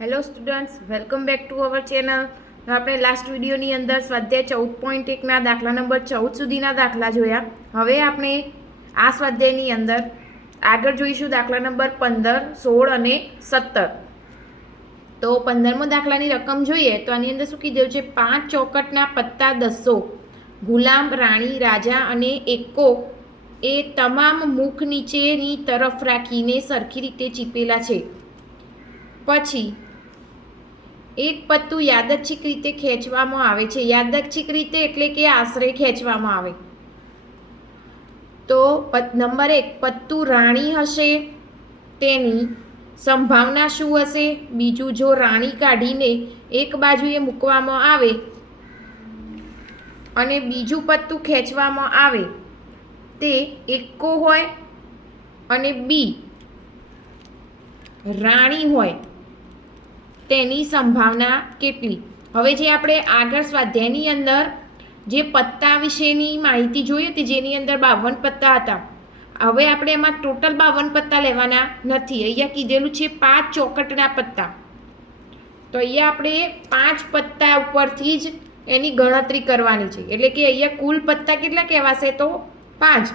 Hello students, welcome back to our channel. આપણે last વિડીયોની અંદર સ્વાધ્યાય 14.1ના દાખલા નંબર 14 સુધીના દાખલા જોયા. હવે આપણે આ સ્વાધ્યાયની અંદર આગળ જોઈશું દાખલા નંબર 15, 16 અને 17. તો 15મો દાખલાની રકમ જોઈએ તો આની અંદર શું કીધું છે? 5 ચોકટના પત્તા 200 ગુલામ, રાણી, રાજા અને એક્કો એ તમામ મુખ નીચેની તરફ રાખીને સરખી રીતે ચીપેલા છે. પછી એક પત્તું યાદચ્છિક રીતે ખેંચવામાં આવે છે. યાદચ્છિક રીતે એટલે કે આશરે ખેંચવામાં આવે. તો નંબર 1, પત્તું રાણી હશે તેની સંભાવના શું હશે? બીજું, જો રાણી કાઢીને એક બાજુએ મૂકવામાં આવે અને બીજું પત્તું ખેંચવામાં આવે તે એક્કો હોય અને બી રાણી હોય તેની સંભાવના કેટલી? હવે જે આપણે આગળ સ્વાધ્યાયની અંદર જે પત્તા વિશેની માહિતી જોઈ હતી, જેની અંદર 52 પત્તા હતા, હવે આપણે એમાં ટોટલ 52 પત્તા લેવાના નથી. અહીંયા કીધેલું છે 5 ચોકટના પત્તા. તો અહીંયા આપણે 5 પત્તા ઉપરથી જ એની ગણતરી કરવાની છે. એટલે કે અહીંયા કુલ પત્તા કેટલા કહેવાશે? તો 5.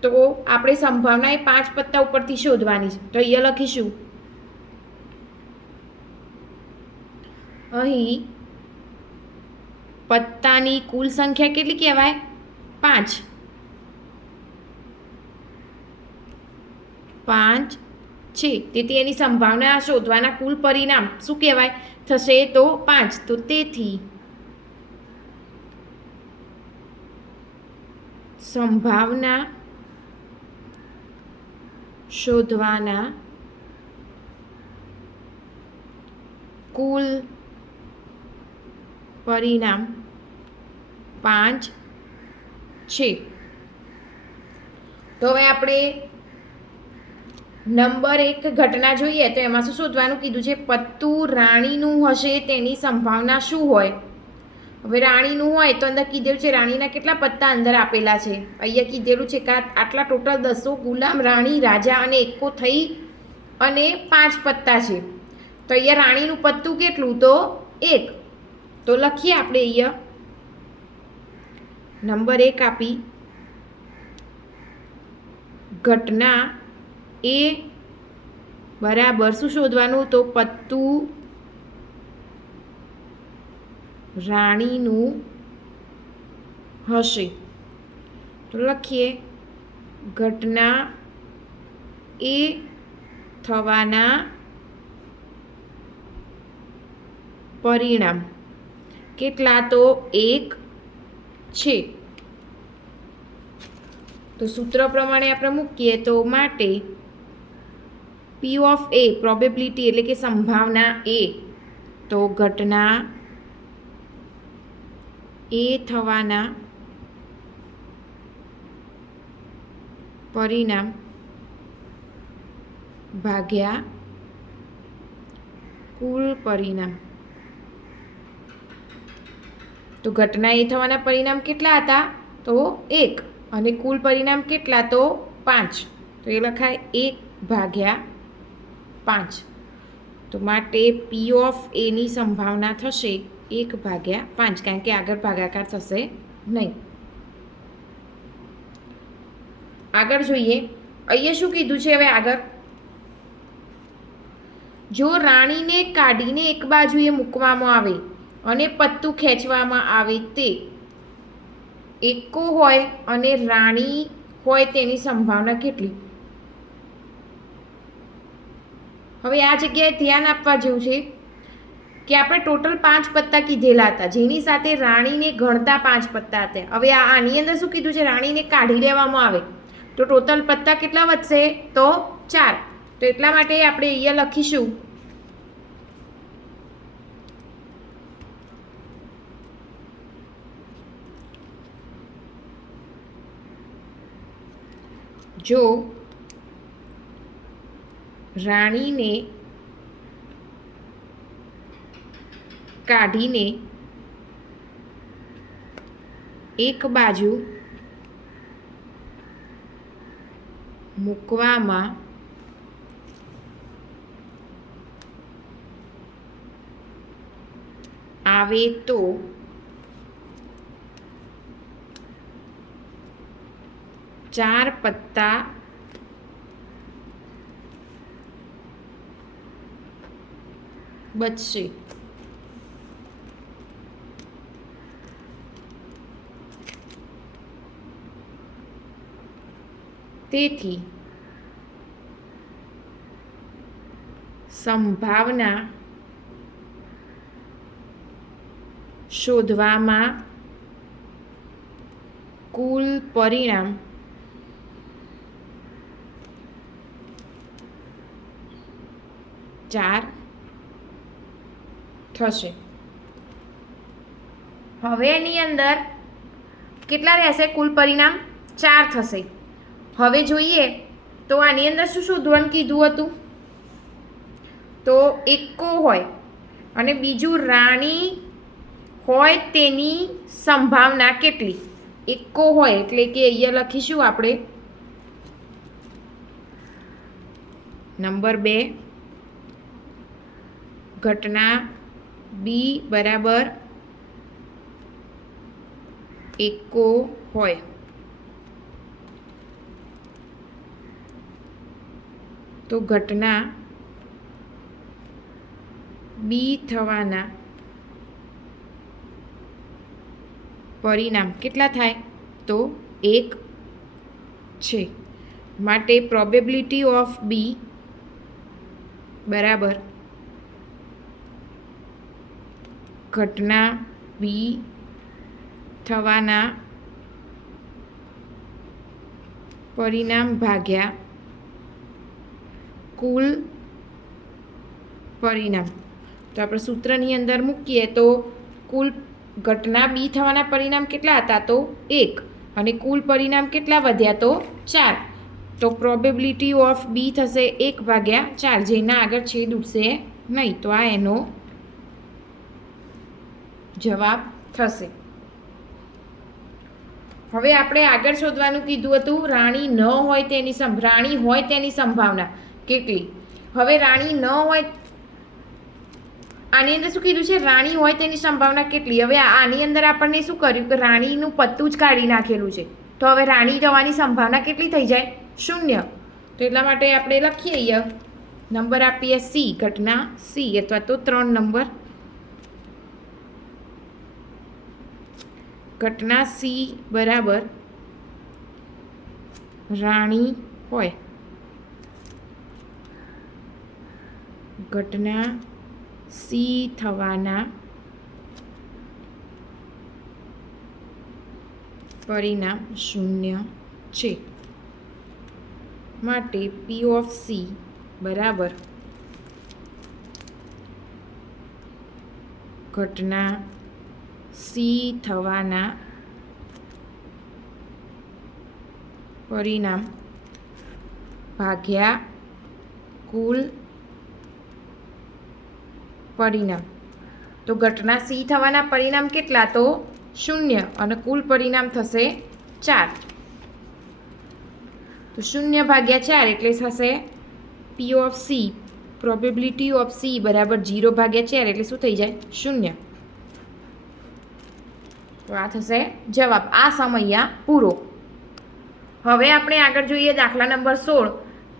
તો આપણે સંભાવના એ 5 પત્તા ઉપરથી શોધવાની છે. તો અહીંયા લખીશું, અહીં પત્તાની કુલ સંખ્યા કેટલી કહેવાય? 5. 5 છે. તેથી એની સંભાવના શોધવાના કુલ પરિણામ શું કહેવાય થશે? તો 5. તો તેથી સંભાવના શોધવાના કુલ પરિણામ 5 છે. તો હવે આપણે નંબર 1 ઘટના જોઈએ. તો એમાં શું શોધવાનું કીધું છે? પત્તું રાણીનું હશે તેની સંભાવના શું હોય? હવે રાણીનું હોય તો અંદર કીધેલું છે રાણીના કેટલા પત્તા અંદર આપેલા છે. અહીંયા કીધેલું છે કે આટલા ટોટલ 200 ગુલામ, રાણી, રાજા અને એક્કો થઈ અને 5 પત્તા છે. તો અહીંયા રાણીનું પત્તું કેટલું? તો 1. તો લખીએ આપણે અહીંયા નંબર 1 આપી ઘટના એ બરાબર શું શોધવાનું? તો પત્તું રાણીનું હશે. તો લખીએ ઘટના એ થવાના પરિણામ કેટલા? તો 1 છે. તો સૂત્ર પ્રમાણે આપણે મૂકીએ તો માટે P ઓફ A પ્રોબેબિલિટી એટલે કે સંભાવના A, તો ઘટના એ થવાના પરિણામ ભાગ્યા કુલ પરિણામ. તો ઘટના એ થવાના પરિણામ કેટલા હતા? તો 1. અને કુલ પરિણામ કેટલા? તો 5. તો એ લખાય 1 ભાગ્યા 5. તો માટે P ઓફ એની સંભાવના થશે 1 ભાગ્યા 5, કારણ કે આગળ ભાગાકાર થશે નહીં. આગળ જોઈએ. અહીંયા શું કીધું છે? હવે આગળ, જો રાણીને કાઢીને એક બાજુએ મૂકવામાં આવે અને પત્તું ખેંચવામાં આવે તે એક્કો હોય અને રાણી હોય તેની સંભાવના કેટલી? હવે આ જગ્યાએ ધ્યાન આપવા જેવું છે કે આપણે ટોટલ 5 પત્તા કીધેલા હતા, જેની સાથે રાણીને ગણતા 5 પત્તા હતા. હવે આની અંદર શું કીધું છે? રાણીને કાઢી લેવામાં આવે તો ટોટલ પત્તા કેટલા વધશે? તો 4. તો એટલા માટે આપણે અહીંયા લખીશું જો રાણીને કાઢીને એક બાજુ મૂકવામાં આવે તો ચાર પત્તા બચશે. તેથી સંભાવના શોધવામાં કુલ પરિણામ 4 થશે. હવે એની અંદર કેટલા રહેશે? કુલ પરિણામ 4 થશે. હવે જોઈએ તો આની અંદર શું શોધવાનું કીધું હતું? તો એકો હોય અને બીજું રાણી હોય તેની સંભાવના કેટલી? એકો હોય એટલે કે અહીંયા લખીશું આપણે નંબર 2 ઘટના બી બરાબર એકો હોય. તો ઘટના બી થવાના પરિણામ કેટલા થાય? તો 1 છે. માટે પ્રોબેબિલિટી ઓફ બી બરાબર ઘટના બી થવાના પરિણામ ભાગ્યા કુલ પરિણામ. તો આપણે સૂત્રની અંદર મૂકીએ તો કુલ ઘટના બી થવાના પરિણામ કેટલા હતા? તો 1 અને કુલ પરિણામ કેટલા વધ્યા? તો 4. તો પ્રોબેબિલિટી ઓફ બી થશે 1/4, જેના આગળ છેદ ઉડશે નહીં. તો આ એનો જવાબ થશે. હવે આપણે આગળ શોધવાનું કીધું હતું રાણી ન હોય તેની રાણી હોય તેની સંભાવના કેટલી? હવે રાણી ન હોય આની અંદર શું કીધું છે? રાણી હોય તેની સંભાવના કેટલી? હવે આની અંદર આપણને શું કર્યું કે રાણીનું પત્તું જ કાઢી નાખેલું છે. તો હવે રાણી થવાની સંભાવના કેટલી થઈ જાય? 0. તો એટલા માટે આપણે લખીએ અહીંયા નંબર આપીએ સી, ઘટના સી અથવા તો 3 નંબર. ઘટના સી બરાબર રાણી હોય. ઘટના સી થવાના પરિણામ 0 છે. માટે પી ઓફ સી બરાબર ઘટના સી થવાના પરિણામ ભાગ્યા કુલ પરિણામ. તો ઘટના સી થવાના પરિણામ કેટલા? તો 0 અને કુલ પરિણામ થશે 4. તો 0/4 એટલે થશે પી of C probability of C બરાબર 0/4 એટલે શું થઈ જાય? 0. તો આ થશે જવાબ. આ સમસ્યા પૂરો. હવે આપણે આગળ જોઈએ દાખલા નંબર 16.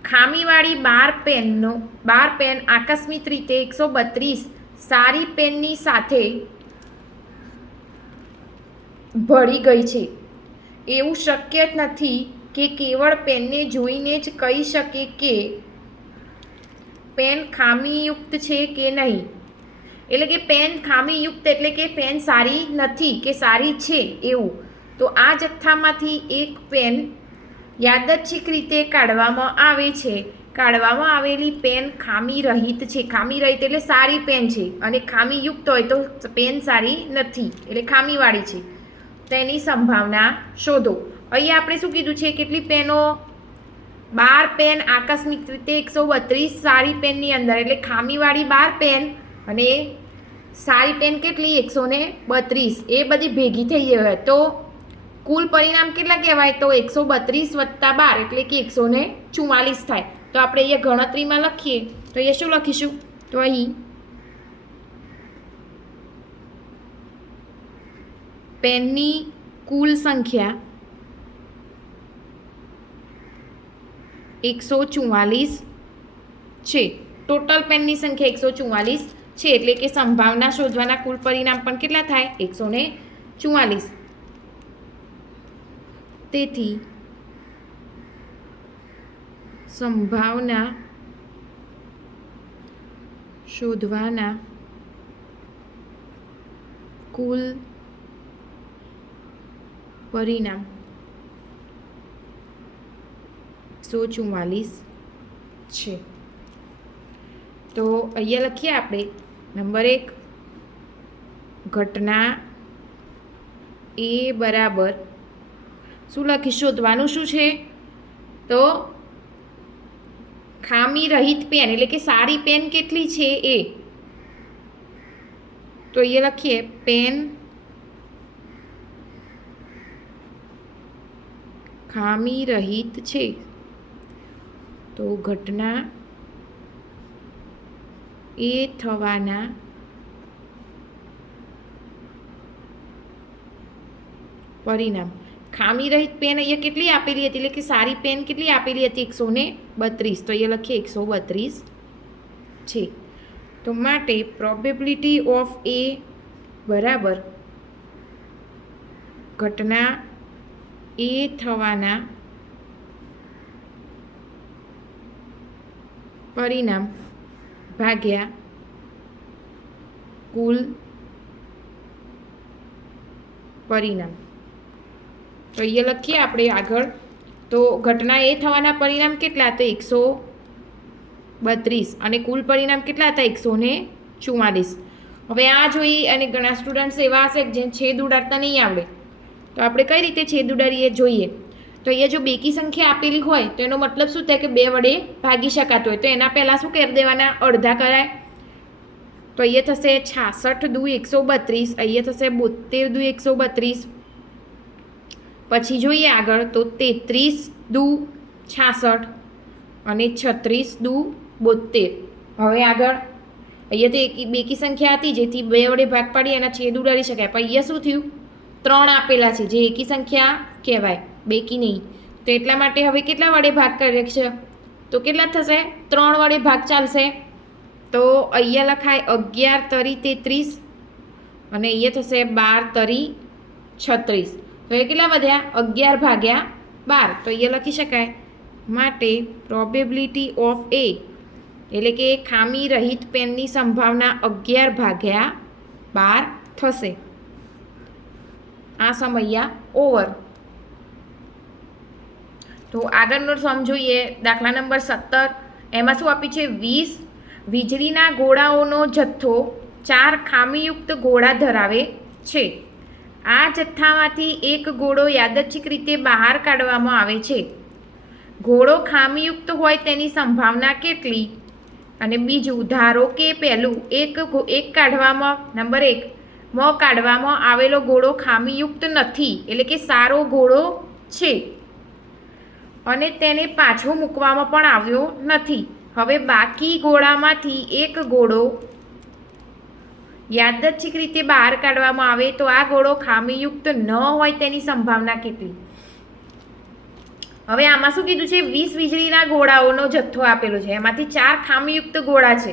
ખામીવાળી 12 પેન આકસ્મિક રીતે 132 સારી પેનની સાથે ભળી ગઈ છે. એવું શક્ય નથી કે કેવળ પેનને જોઈને જ કહી શકે કે પેન ખામીયુક્ત છે કે નહીં. એટલે કે પેન ખામીયુક્ત એટલે કે પેન સારી નથી કે સારી છે એવું. તો આ જથ્થામાંથી એક પેન યાદચ્છિક રીતે કાઢવામાં આવે છે. કાઢવામાં આવેલી પેન ખામી રહિત છે. ખામી રહિત એટલે સારી પેન છે અને ખામીયુક્ત હોય તો પેન સારી નથી એટલે ખામીવાળી છે. તેની સંભાવના શોધો. અહીંયા આપણે શું કીધું છે? કેટલી પેનો? 12 પેન આકસ્મિક રીતે 132 સારી પેનની અંદર એટલે ખામીવાળી 12 પેન અને સારી પેન કેટલી? 132. એ બધી ભેગી થઈ જાય તો કુલ પરિણામ કેટલા કહેવાય? તો 132 + 12 એટલે કે 144 થાય. તો આપણે અહીંયા ગણતરીમાં લખીએ તો અહીંયા શું લખીશું? તો અહીં પેનની કુલ સંખ્યા 144 છે. ટોટલ પેનની સંખ્યા 144 છે, એટલે કે સંભાવના શોધવાના કુલ પરિણામ પણ કેટલા થાય? 144. તેથી સંભાવના શોધવાના કુલ પરિણામ 144 છે. તો અહીંયા લખીએ આપણે નંબર 1, ઘટના એ બરાબર શું લખી? શોધવાનું શું છે? તો ખામી રહિત પેન એટલે કે સારી પેન કેટલી છે એ. તો અહીંયા લખીએ પેન ખામી રહિત છે. તો ઘટના એ થવાના પરિણામ. ખામી રહિત પેન અહીંયા કેટલી આપેલી હતી? એટલે કે સારી પેન કેટલી આપેલી હતી? 132. તો અહીંયા લખીએ 132 છે. તો માટે પ્રોબેબિલિટી ઓફ એ બરાબર ઘટના એ થવાના પરિણામ ભાગ્યા કુલ પરિણામ. તો અહીંયા લખીએ આપણે આગળ. તો ઘટના એ થવાના પરિણામ કેટલા? તો 132 અને કુલ પરિણામ કેટલા હતા? 144. હવે આ જોઈ અને ઘણા સ્ટુડન્ટ્સ એવા હશે જે છેદ ઉડાડતા નહીં આવડે, તો આપણે કઈ રીતે છેદ ઉડાડીએ જોઈએ. તો અહીંયા જો બેકી સંખ્યા આપેલી હોય તો એનો મતલબ શું થાય કે 2 વડે ભાગી શકાતું હોય. તો એના પહેલાં શું કરી દેવાના? અડધા કરાય. તો અહીંયા થશે 66 દુ 132, અહીંયા થશે 72 દુ 132. પછી જોઈએ આગળ તો 33 દુ 66 અને 36 દુ 72. હવે આગળ અહીંયા તો બેકી સંખ્યા હતી જેથી 2 વડે ભાગ પાડી એના છેદ ઉડાડી શકાય. પણ અહીંયા શું થયું? 3 આપેલા છે જે એકી સંખ્યા કહેવાય, બેકી નહીં. તો એટલા માટે હવે કેટલા વડે ભાગ કરે છે? તો કેટલા થશે? 3 વડે ભાગ ચાલશે. તો અહીંયા લખાય 11 તરી 33 અને અહીંયા થશે 12 તરી 36. તો એ કેટલા વધ્યા? 11 ભાગ્યા 12. તો અહીંયા લખી શકાય. માટે પ્રોબેબિલિટી ઓફ એ એટલે કે ખામી રહિત પેનની સંભાવના 11 ભાગ્યા 12 થશે. આ સમસ્યા ઓવર. તો આગળનો સમ જોઈએ. દાખલા નંબર 17. એમાં શું આપ્યું છે? 20 વીજળીના ગોળાઓનો જથ્થો 4 ખામીયુક્ત ગોળા ધરાવે છે. આ જથ્થામાંથી એક ગોળો યાદચ્છિક રીતે બહાર કાઢવામાં આવે છે. ગોળો ખામીયુક્ત હોય તેની સંભાવના કેટલી? અને બીજું, ધારો કે પહેલું એક કાઢવામાં નંબર 1 માં કાઢવામાં આવેલો ગોળો ખામીયુક્ત નથી એટલે કે સારો ગોળો છે અને તેને પાછો મૂકવામાં પણ આવ્યો નથી. હવે બાકી ગોળામાંથી એક ગોળો યાદચ્છિક રીતે બહાર કાઢવામાં આવે તો આ ગોળો ખામીયુક્ત ન હોય તેની સંભાવના કેટલી? હવે આમાં શું કીધું છે? 20 વીજળીના ગોળાઓનો જથ્થો આપેલો છે, એમાંથી 4 ખામીયુક્ત ગોળા છે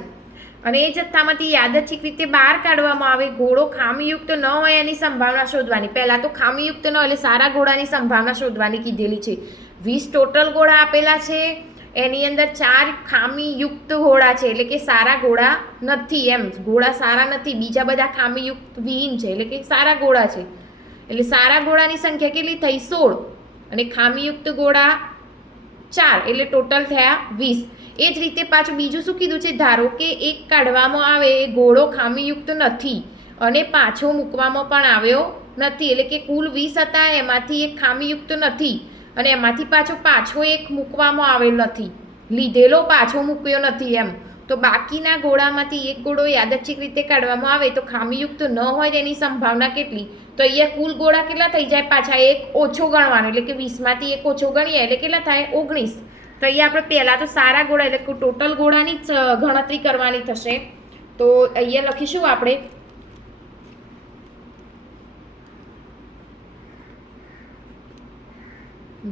અને એ જથ્થામાંથી યાદચ્છિક રીતે બહાર કાઢવામાં આવે ગોળો ખામીયુક્ત ન હોય એની સંભાવના શોધવાની. પહેલાં તો ખામીયુક્ત ન એટલે સારા ગોળાની સંભાવના શોધવાની કીધેલી છે. 20 ટોટલ ગોળા આપેલા છે, એની અંદર 4 ખામીયુક્ત ગોળા છે એટલે કે સારા ગોળા નથી. એમ ગોળા સારા નથી, બીજા બધા ખામીયુક્ત વિહીન છે એટલે કે સારા ગોળા છે. એટલે સારા ગોળાની સંખ્યા કેટલી થઈ? 16 અને ખામીયુક્ત ગોળા 4 એટલે ટોટલ થયા 20. એ જ રીતે પાછું બીજું શું કીધું છે? ધારો કે એક કાઢવામાં આવે એ ગોળો ખામીયુક્ત નથી અને પાછો મૂકવામાં પણ આવ્યો નથી એટલે કે કુલ 20 હતા એમાંથી એક ખામીયુક્ત નથી અને એમાંથી પાછો એક મૂકવામાં આવેલ નથી, લીધેલો પાછો મૂક્યો નથી. એમ તો બાકીના ગોળામાંથી એક ગોળો યાદચ્છિક રીતે કાઢવામાં આવે તો ખામીયુક્ત ન હોય તેની સંભાવના કેટલી? તો અહીંયા કુલ ગોળા કેટલા થઈ જાય? પાછા એક ઓછો ગણવાનો એટલે કે 20માંથી એક ઓછો ગણીએ એટલે કેટલા થાય? 19. તો અહીંયા આપણે પહેલાં તો સારા ગોળા એટલે ટોટલ ગોળાની જ ગણતરી કરવાની થશે. તો અહીંયા લખીશું આપણે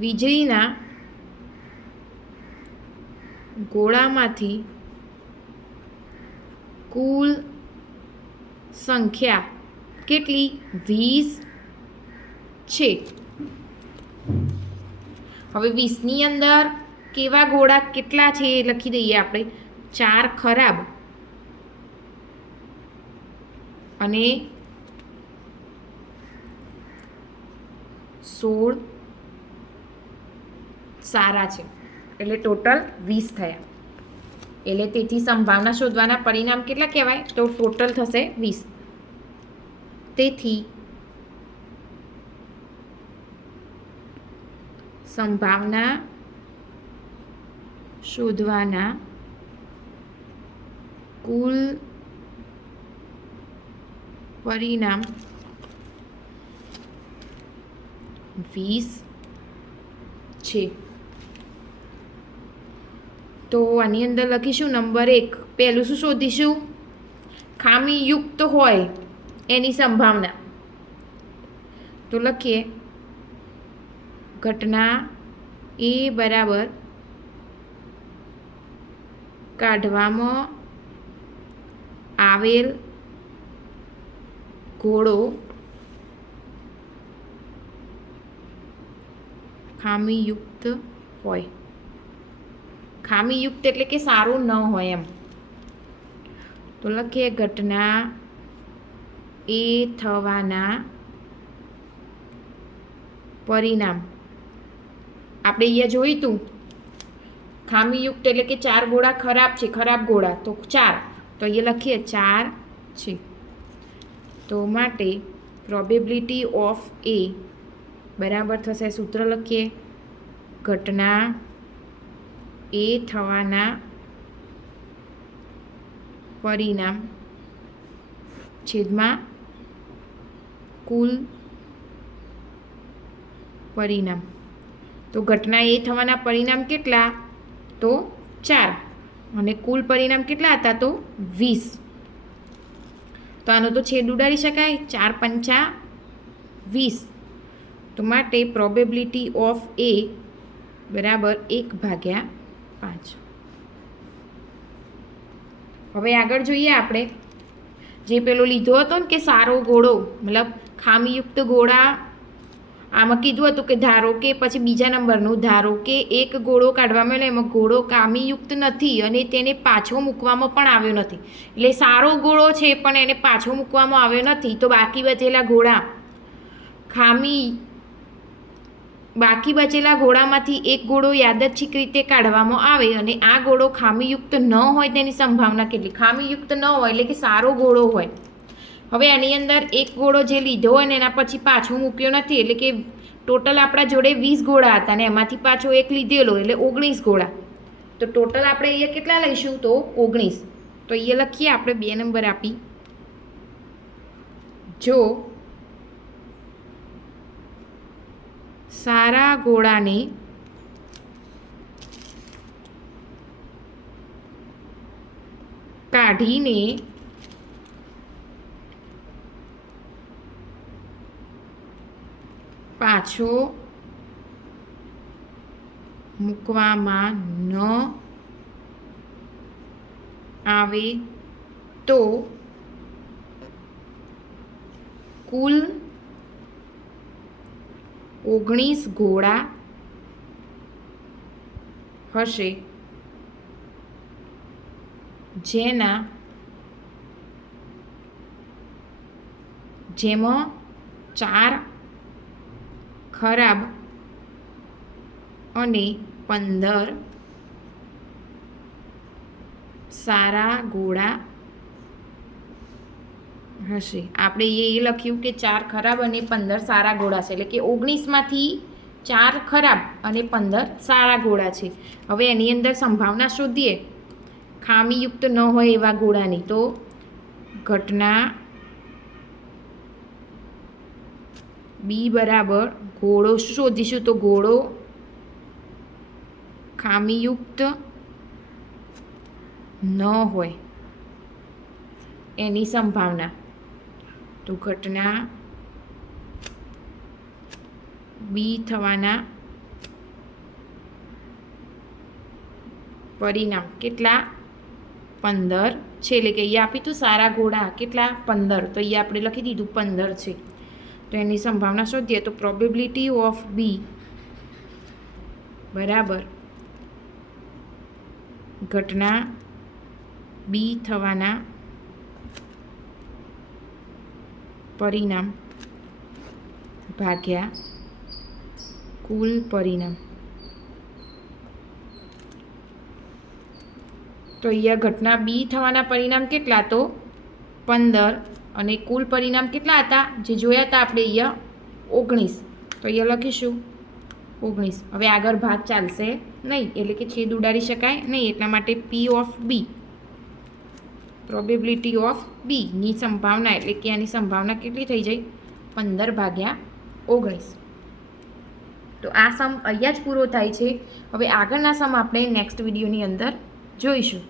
વીજળીના ગોળામાંથી કુલ સંખ્યા કેટલી? 20 છે. હવે 20ની અંદર કેવા ગોળા કેટલા છે એ લખી દઈએ આપણે. 4 ખરાબ અને 16 સારા છે, એટલે ટોટલ 20 થયા. એટલે તેથી સંભાવના શોધવાના પરિણામ કેટલા કહેવાય? તો ટોટલ થશે 20. તેથી સંભાવના શોધવાના કુલ પરિણામ 20 છે. તો આની અંદર લખીશું નંબર 1. પહેલું શું શોધીશું? ખામીયુક્ત હોય એની સંભાવના. તો લખીએ ઘટના એ બરાબર કાઢવામાં આવેલ ગોળો ખામીયુક્ત હોય. ખામીયુક્ત એટલે કે સારું ન હોય એમ. તો લખીએ ઘટના એ થવાના પરિણામ. આપણે અહીંયા જોયું હતું ખામીયુક્ત એટલે કે 4 ગોળા ખરાબ છે, ખરાબ ગોળા તો 4. તો અહીંયા લખીએ 4 છે. તો માટે પ્રોબેબિલિટી ઓફ એ બરાબર થશે, સૂત્ર લખીએ ઘટના એ થવાના પરિણામ છેદમાં કુલ પરિણામ. તો ઘટના એ થવાના પરિણામ કેટલા? તો 4 અને કુલ પરિણામ કેટલા હતા? તો 20. તો આનો તો છેદ ઉડાડી શકાય. 4 પંચા 20. તો માટે પ્રોબેબિલિટી ઓફ એ બરાબર 1/5. હવે આગળ જોઈએ આપણે જે પેલો લીધો હતો ને કે સારો ગોળો, મતલબ ખામીયુક્ત ગોળા. આમાં કીધું હતું કે ધારો કે પછી બીજા નંબરનું, ધારો કે એક ગોળો કાઢવામાં આવ્યો, એમાં ગોળો ખામીયુક્ત નથી અને તેને પાછો મૂકવામાં પણ આવ્યો નથી. એટલે સારો ગોળો છે પણ એને પાછો મૂકવામાં આવ્યો નથી. તો બાકી બચેલા ગોળામાંથી એક ગોળો યાદચ્છિક રીતે કાઢવામાં આવે અને આ ગોળો ખામીયુક્ત ન હોય તેની સંભાવના કેટલી? ખામીયુક્ત ન હોય એટલે કે સારો ગોળો હોય. હવે આની અંદર એક ગોળો જે લીધો હોય ને એના પછી પાછો મૂક્યો નથી, એટલે કે ટોટલ આપણા જોડે 20 ગોળા હતા ને એમાંથી પાછો એક લીધેલો એટલે 19 ગોળા. તો ટોટલ આપણે અહીંયા કેટલા લઈશું? તો 19. તો અહીંયા લખીએ આપણે 2 નંબર આપી. જો સારા ગોળાને કાઢીને પાછો મૂકવામાં ન આવે તો કુલ 19 ગોળા હશે, જેમાં 4 ખરાબ અને 15 સારા ગોળા હશે. આપણે એ લખ્યું કે 4 ખરાબ અને 15 સારા ગોળા છે, એટલે કે 19માંથી 4 ખરાબ અને 15 સારા ગોળા છે. હવે એની અંદર સંભાવના શોધીએ ખામીયુક્ત ન હોય એવા ગોળાની. તો ઘટના બી બરાબર ગોળો શોધીશું. તો ગોળો ખામીયુક્ત ન હોય એની સંભાવના. તો ઘટના બી થવાના પરિણામ કેટલા 15 છે. એટલે કે અહીંયા આપી તો સારા ઘોડા કેટલા 15, તો અહીંયા આપણે લખી દીધું 15 છે. તો એની સંભાવના શોધીએ તો પ્રોબેબિલિટી ઓફ બી બરાબર ઘટના બી થવાના પરિણામ ભાગ્યા કુલ પરિણામ. તો અહીંયા ઘટના બી થવાના પરિણામ કેટલા તો 15 અને કુલ પરિણામ કેટલા હતા જે જોયા હતા આપણે અહીંયા 19. તો અહીંયા લખીશું 19. હવે આગળ ભાગ ચાલશે નહીં, એટલે કે છેદ ઉડાડી શકાય નહીં, એટલા માટે P of B probability of બીની સંભાવના એટલે કે આની સંભાવના કેટલી થઈ જાય 15/19. તો આ સમ અહીંયા જ પૂરો થાય છે. હવે આગળના સમ આપણે નેક્સ્ટ વિડીયોની અંદર જોઈશું.